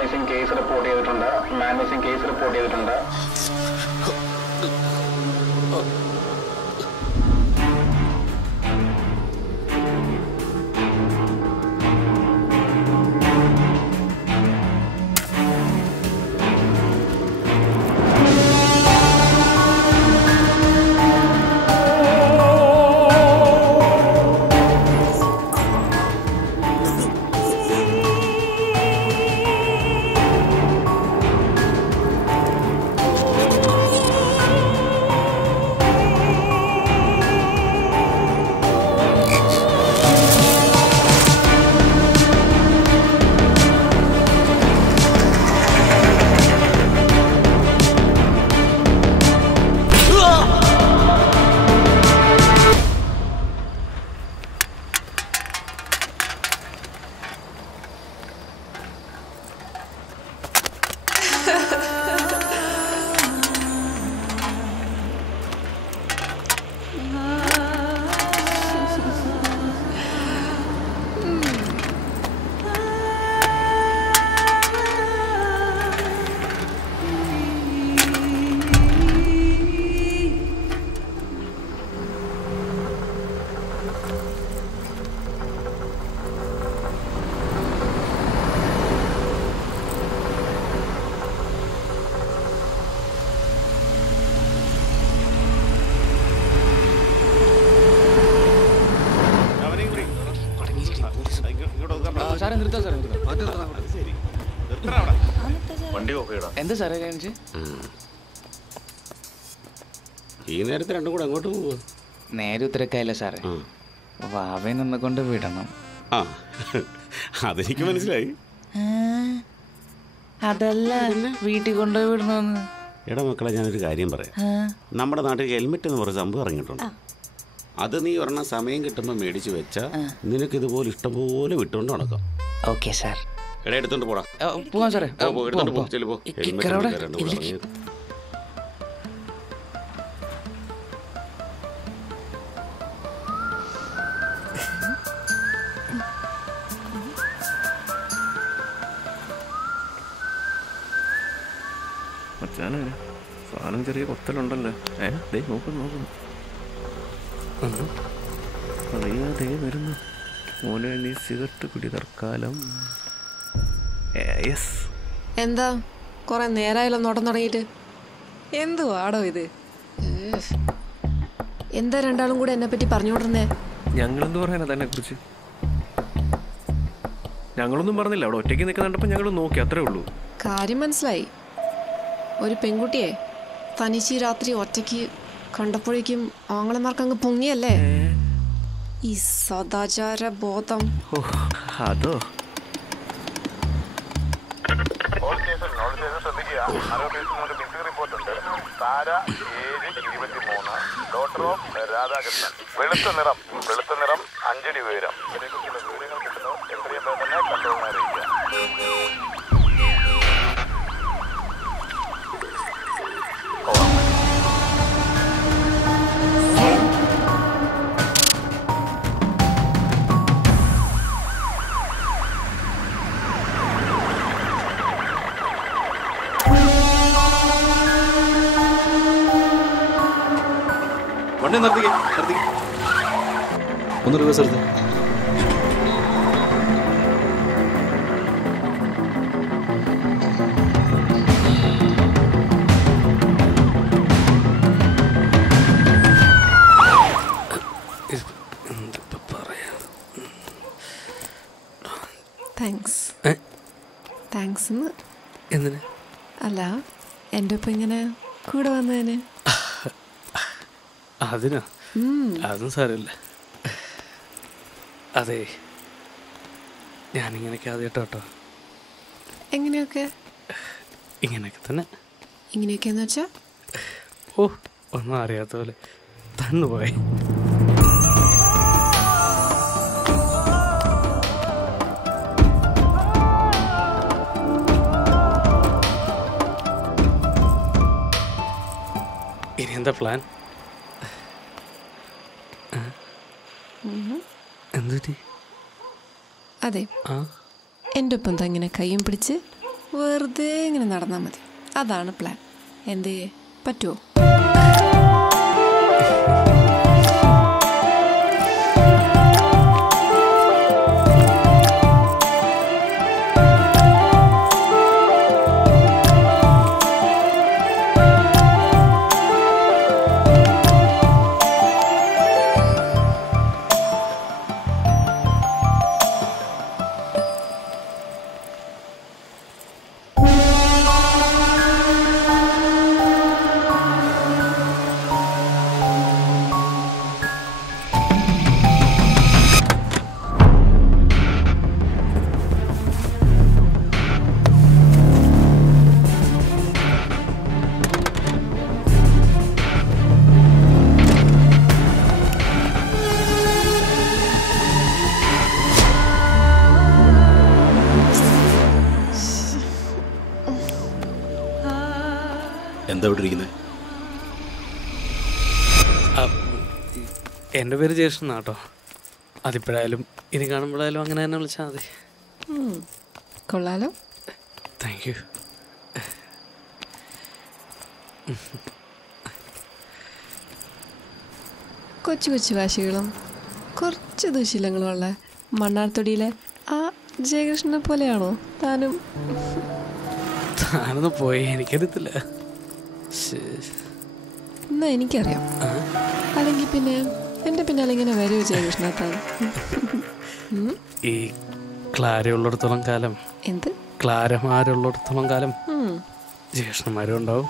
Missing case report ചെയ്തിട്ടുണ്ട്. എന്താ സാറേ ഈ നേരത്തെ രണ്ടും കൂടെ അങ്ങോട്ട് പോവുക? നേരെ ഉത്തരക്കായല്ല സാറേ, വാവേനൊന്നെ കൊണ്ട് വിടണം. ആ അതെനിക്ക് മനസ്സിലായി. അതല്ല വീട്ടിൽ കൊണ്ടുപോയി വിടണമെന്ന്. എടാ മക്കളെ, ഞാനൊരു കാര്യം പറയാം. നമ്മുടെ നാട്ടിൽ ഹെൽമെറ്റ് എന്ന് പറഞ്ഞ സംഭവം ഇറങ്ങിയിട്ടുണ്ട്. അത് നീ ഒരെണ്ണം സമയം കിട്ടുമ്പോൾ മേടിച്ച് വെച്ചാൽ നിനക്ക് ഇതുപോലെ ഇഷ്ടംപോലെ വിട്ടുകൊണ്ട് നടക്കാം. Okay sir. എടാ എടുത്തോണ്ട് പോടാ. പോവാം സാറേ. എടുത്തോണ്ട് പോ. ചെല്ലുപോ. സാധനം ചെറിയ കൊത്തലുണ്ടല്ലോ. നോക്കുന്നു അറിയാതെ വരുന്നു. മോനെ നീ സിഗരറ്റ് പിടി തൽക്കാലം. എന്താ കൊറേ നേരമായല്ലോ നോട്ടം തുടങ്ങിയിട്ട്? എന്തുവാടോ ഇത്? എന്താ രണ്ടാളും കൂടെ എന്നെ പറ്റി പറഞ്ഞുകൊണ്ടിരുന്നേ? ഞങ്ങളെന്ത് പറയാനാ തന്നെ കുറിച്ച്? ഞങ്ങളൊന്നും പറഞ്ഞില്ല. അവിടെ ഒറ്റയ്ക്ക് നിൽക്കുന്നുണ്ടപ്പോൾ ഞങ്ങൾ നോക്കി, അത്രേ ഉള്ളൂ. കാര്യം മനസ്സിലായി. ഒരു പെൺകുട്ടിയെ തനിച്ച് രാത്രി ഒറ്റയ്ക്ക് കണ്ടപ്പോഴേക്കും ആങ്ങളമാർക്കങ്ങ് പൊങ്ങിയല്ലേ ഈ സദാചാര ബോധം. അതോ രാധാകൃഷ്ണൻ. വെളുത്ത നിറം 5 അടി ഉയരം. വിവരങ്ങൾ കിട്ടുന്നു. എത്രയും പേർ തന്നെ കൺട്രോളിനെ അറിയിക്കുക. വണ്ടി നിർത്തിക്കേ. ഒന്ന് റിവേഴ്സ് എടുത്ത്. താങ്ക്സ് എന്തിന്? അല്ല, എൻ്റെ ഒപ്പം ഇങ്ങനെ കൂടെ വന്നതിന്. അതിനോ? അതും സാരമില്ല. അതെ, ഞാനിങ്ങനെയൊക്കെ ആദ്യമായിട്ടോ കേട്ടോ. എങ്ങനെയൊക്കെ? ഇങ്ങനെയൊക്കെ തന്നെ. ഇങ്ങനെയൊക്കെയെന്ന് വെച്ചാ? ഓ, ഒന്നും അറിയാത്ത പോലെ തന്നുപോയി. ഇനി എന്താ പ്ലാൻ? എന്തുപറ്റി? അതെ, എൻ്റെ ഒപ്പം ഇങ്ങനെ കയ്യും പിടിച്ച് വെറുതെ ഇങ്ങനെ നടന്നാൽ മതി. അതാണ് പ്ലാൻ. എന്തേ പറ്റുമോ? എന്താ ഇവിടെ ഇരിക്കുന്നത്? എൻ്റെ പേര് ജേഷൻ എന്നാട്ടോ. അതിപ്പോഴായാലും ഇനി കാണുമ്പോഴായാലും അങ്ങനെ തന്നെ വിളിച്ചാൽ മതി. കൊള്ളാലോ. Thank you. കൊച്ചു കൊച്ചു വാശികളും കുറച്ച് ദുശീലങ്ങളുമുള്ള മണ്ണാർത്തൊടിയിലെ ആ ജയകൃഷ്ണനെ പോലെയാണോ താനും? താനൊന്ന് പോയി, എനിക്കറിയത്തില്ല. എന്നാ എനിക്കറിയാം. അല്ലെങ്കിൽ പിന്നെ എൻ്റെ പിന്നാലെ ഇങ്ങനെ വരുമോ ജയകൃഷ്ണ താൻ? ഈ ക്ലാരയുള്ളിടത്തോളം കാലം, എന്ത് ക്ലാരമാരുള്ളിടത്തോളം കാലം ജ്യേഷ്ഠന്മാരും ഉണ്ടാവും.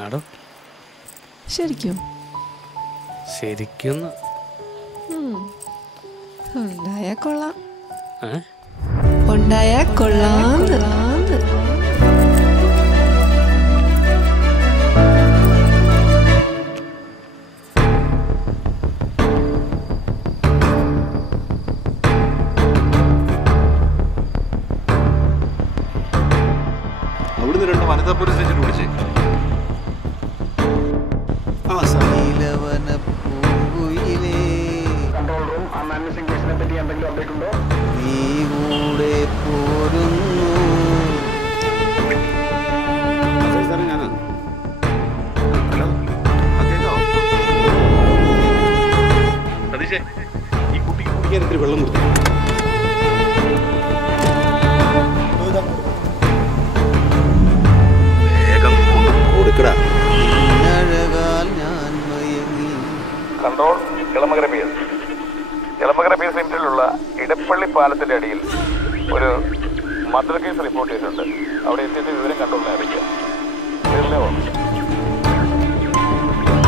ആടോ ശരിക്കും? ശരിക്കും ഉണ്ടായാ കൊള്ളാം. ഏ ഉണ്ടായാ കൊള്ളാം. അവിടുന്ന് 2 വനിതാ പോലീസ് സ്റ്റേഷൻ വിളിച്ചേ. ഈ കുട്ടിക്ക് കുടിക്കാൻ ഇത്തിരി വെള്ളം കൊടുത്തു. Control Elamakkara P S. Elamakkara P S ലിമിറ്റിലുള്ള ഇടപ്പള്ളി പാലത്തിന്റെ അടിയിൽ ഒരു മർഡർ കേസ് റിപ്പോർട്ട് ചെയ്തിട്ടുണ്ട്. അവിടെ എത്തിയിട്ട് വിവരം കൺട്രോളിനെ അറിയിക്കാം.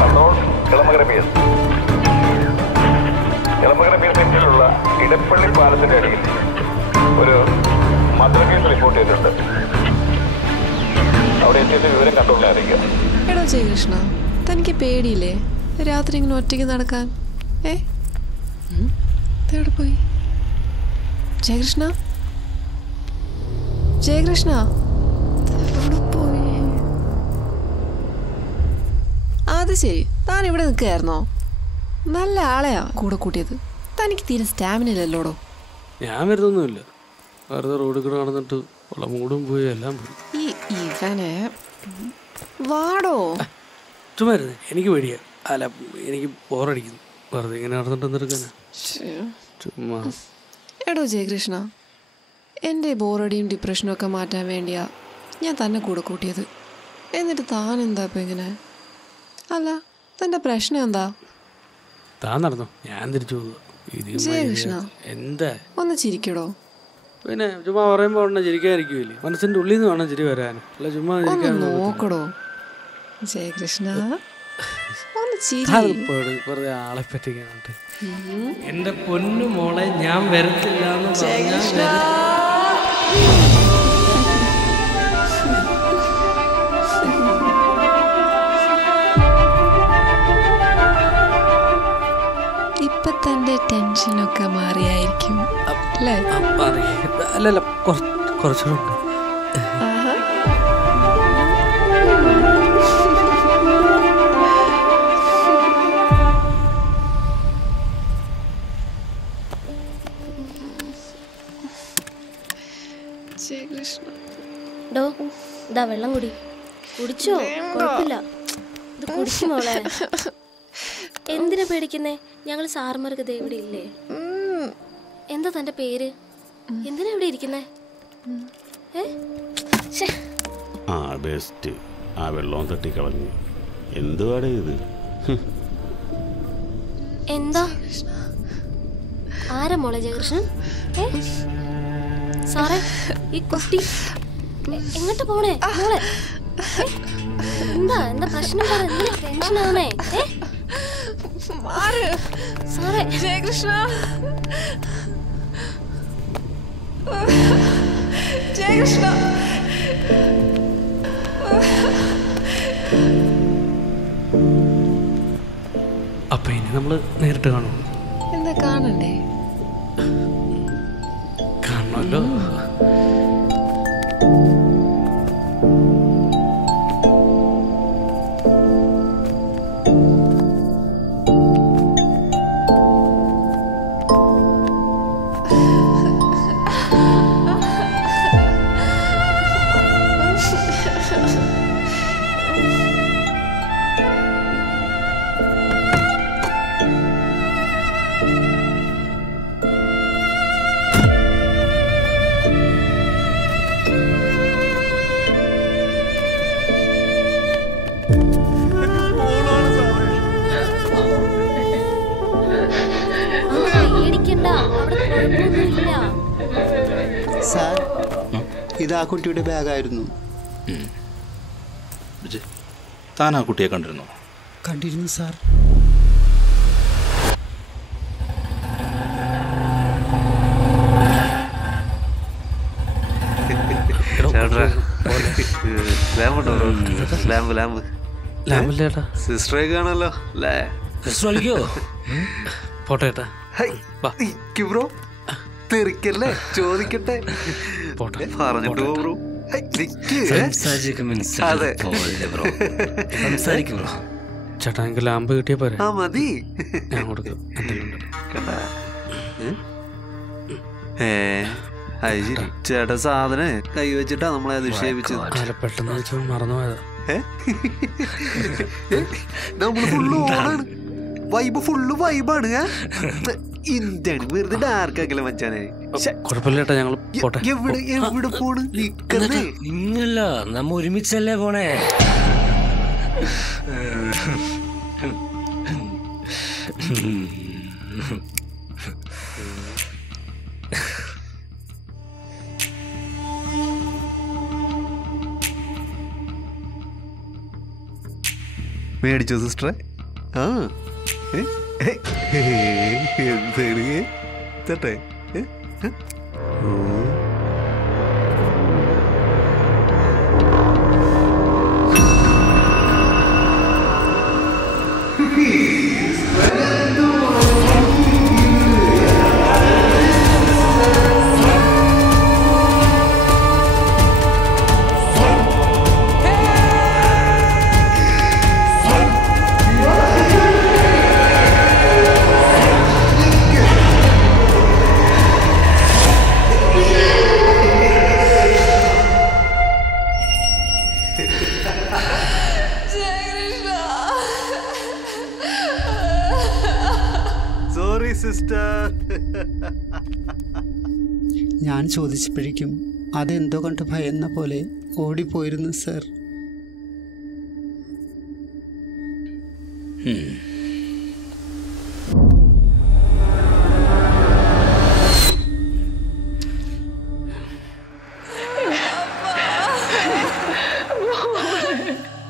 Control Elamakkara P S. Elamakkara P S ലിമിറ്റിലുള്ള ഇടപ്പള്ളി പാലത്തിന്റെ അടിയിൽ ഒരു മർഡർ കേസ് റിപ്പോർട്ട് ചെയ്തിട്ടുണ്ട്. അവിടെ എത്തിയിട്ട് വിവരം കൺട്രോളിനെ അറിയിക്കാം. എടോ ജയകൃഷ്ണ, തനിക്ക് പേടിയില്ലേ രാത്രി ഇങ്ങനെ ഒറ്റയ്ക്ക് നടക്കാൻ? എവിടെ പോയി ജയകൃഷ്ണ? ജയകൃഷ്ണ എവിടെ പോയി? അത് ശരി, താൻ ഇവിടെ നിൽക്കുകയായിരുന്നോ? നല്ല ആളെയാ കൂടെ കൂട്ടിയത്. തനിക്ക് തീരെ സ്റ്റാമിന ഇല്ലല്ലോടോ. ഞാൻ വരുന്നൊന്നുമില്ല, വെറുതെ റോഡിൽ കൂടെ നടന്നിട്ട് ഉള്ള മൂടും പോയി എല്ലാം പോയി. ഇവനെ വാടോ. ചുമ്മാ എനിക്ക് പേടിയാ. അല്ല, എനിക്ക് ബോറടിക്കുന്നു. വെറുതെ ഇങ്ങനെ നടന്നിട്ട് എന്തെടുക്കാനാ? ചുമ്മാ. എടോ ജയകൃഷ്ണ, എൻ്റെ ബോറടിയും ഡിപ്രഷനും ഒക്കെ മാറ്റാൻ വേണ്ടിയാ ഞാൻ തന്നെ കൂടെ കൂട്ടിയത്. എന്നിട്ട് താൻ എന്താ ഇപ്പം ഇങ്ങനെ? അല്ല, തൻ്റെ പ്രശ്നം എന്താ? താൻ നടന്നോ, ഞാൻ തിരിച്ചു പോകുക. ജയകൃഷ്ണ എന്താ ഒന്ന് ചിരിക്കടോ. പിന്നെ ചുമ്മാ പറയുമ്പോൾ ഉടനെ ചിരിക്കാതിരിക്കുമല്ലേ? മനസ്സിൻ്റെ ഉള്ളിൽ നിന്ന് വേണം ചിരി വരാൻ. അല്ല ചുമ്മാ നോക്കടോ ജയകൃഷ്ണ, ഒന്ന് ചിരി. വെറുതെ ആളെ പറ്റിക്കാനായിട്ട്. എന്റെ പൊന്നു മോളെ, ഞാൻ വരത്തില്ല എന്ന് പറഞ്ഞാൽ ഇപ്പൊ തന്റെ ടെൻഷനൊക്കെ മാറിയായിരിക്കും അല്ലേ? അല്ലല്ല, കുറച്ചുകൂടെ. ജയകൃഷ്ണ. ഡോ ഇതാ വെള്ളം കുടിച്ചോ? കുഴപ്പമില്ല, ഇത് കുടിച്ചു മോളെ. എന്തിനാ പേടിക്കുന്നേ? ഞങ്ങൾ സാറുമാർക്ക് ദേ ഇവിടെ ഇല്ലേ? എന്താ തന്റെ പേര്? എന്തിനാ ഇവിടെ ഇരിക്കുന്നേ? ആ ബെസ്റ്റ്. ആ വെള്ളം തട്ടിക്കളഞ്ഞു. എന്തുവാടേ ഇത്? എന്താ ആരാ മോളെ ജയകൃഷ്ണൻ? സാറേ ഈ കുട്ടി എങ്ങോട്ട് പോണേ മോളെ? എന്താ പ്രശ്നം? പറ, ടെൻഷൻ ആണേ. സാറേ ജയകൃഷ്ണ, ജയകൃഷ്ണ. അപ്പൊ ഇനി നമ്മള് നേരിട്ട് കാണും. എന്താ കാണണ്ടേ? കാണണമല്ലോ. സാർ, ഇത് ആ കുട്ടിയുടെ ബാഗായിരുന്നു. താൻ ആ കുട്ടിയെ കണ്ടിരുന്നോ? കണ്ടിരുന്നു സാർ. സിസ്റ്ററെ കാണല്ലോ അല്ലേ? പോട്ടെ ഏട്ടാ. ബ്രോ തെറിക്കല്ലേ, ചോദിക്കട്ടെ. പറഞ്ഞിട്ട് പോ ബ്രോ. അതെ ചേട്ടാ എനിക്ക് ലാമ്പ് കിട്ടിയ പോരെ? ആ മതി. ഞാൻ കൊടുക്കും. ചേട്ടാ സാധനം കൈ വെച്ചിട്ടാ നമ്മളെ അധിക്ഷേപിച്ചത്. പെട്ടെന്ന് വെച്ചാൽ മറന്നുപോയതാ. നമ്മള് ഫുള്ള് ഓണാണ്. വൈബ് ഫുള്ള് വൈബാണ്. ഇന്ത്യാണ് വെറുതെ ഡാർക്കാക്കല മച്ചാനെ. കുഴപ്പമില്ല ചേട്ടാ, ഞങ്ങൾ പോട്ടെ. എവിടെ പോണ്? നിങ്ങല്ല, നമ്മ ഒരുമിച്ചല്ലേ പോണേ. മേടിച്ചോ സിസ്റ്ററെ? ആ എന്താണ് തട്ടെ? ഞാൻ ചോദിച്ചപ്പോഴേക്കും അതെന്തോ കണ്ട് ഭയന്ന പോലെ ഓടിപ്പോയിരുന്നു സർ.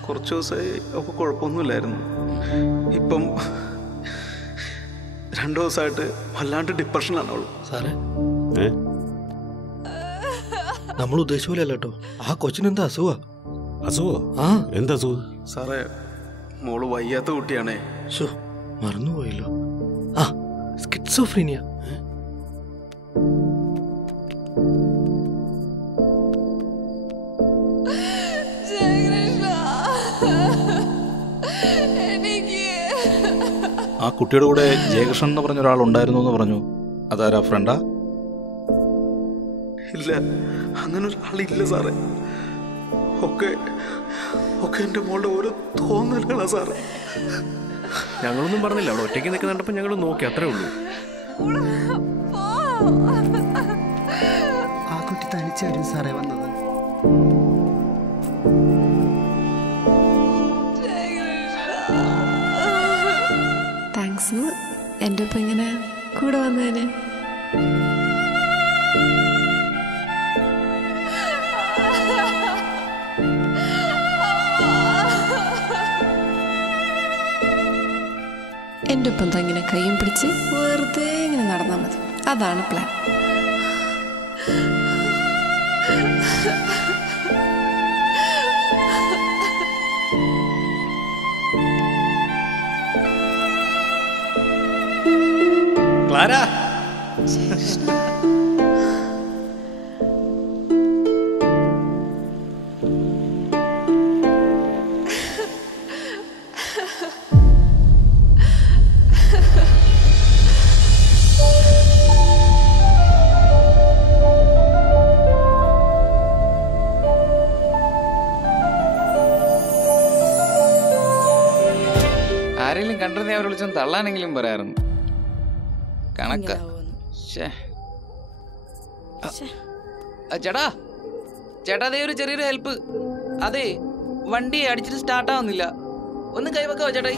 കുറച്ച് ദിവസമായി ഒക്കെ കുഴപ്പമൊന്നുമില്ലായിരുന്നു. ഇപ്പം 2 ദിവസമായിട്ട് വല്ലാണ്ട് ഡിപ്രഷനാണ് അവള്. സാറേ, നമ്മൾ ഉദ്ദേശിച്ച പോലെ അല്ല കേട്ടോ. ആ കൊച്ചിനെന്താ അസുഖ? അസുഖോ? ആ, എന്താ അസുഖം? സാറേ, മോള് വയ്യാത്ത കുട്ടിയാണേ. മറന്നുപോയല്ലോ. ആ, സ്കിറ്റ്സോഫ്രീനിയ. ആ കുട്ടിയുടെ കൂടെ ജയകൃഷ്ണൻ എന്ന് പറഞ്ഞ ഒരാളുണ്ടായിരുന്നു എന്ന് പറഞ്ഞു. അതാരാ? ഫ്രണ്ടാ? ഇല്ല, അങ്ങനെ ഒരാളില്ല സാറേ. ഒക്കെ ഒക്കെ എൻ്റെ മോളുടെ ഓരോ തോന്നലുകളാ സാറേ. ഞങ്ങളൊന്നും പറഞ്ഞില്ല, അവിടെ ഒറ്റയ്ക്ക് നിൽക്കുന്നുണ്ടപ്പോൾ ഞങ്ങൾ നോക്കി, അത്രേ ഉള്ളൂ. ആ കുട്ടി തനിച്ചായിരുന്നു സാറേ വന്നത്. താങ്ക്സ് എൻ്റെ ഒപ്പം ഇങ്ങനെ കൂടെ വന്നതിന്. എൻ്റെ ഒപ്പം തങ്ങനെ കൈയും പിടിച്ച് വെറുതെ ഇങ്ങനെ നടന്നാൽ മതി. അതാണ് പ്ലാൻ. ക്ലാര, ആരെങ്കിലും കണ്ടിരുന്നേ അവരെ വിളിച്ചൊന്ന് തള്ളാനെങ്കിലും പറയാറുണ്ട്. കണക്ക. ചേട്ടാ ചേട്ടാ, അതേ ഒരു ചെറിയൊരു ഹെൽപ്പ്. അതെ, വണ്ടി അടിച്ചിട്ട് സ്റ്റാർട്ട് ആവുന്നില്ല. ഒന്ന് കൈവെക്കാവോ ചേട്ടാ?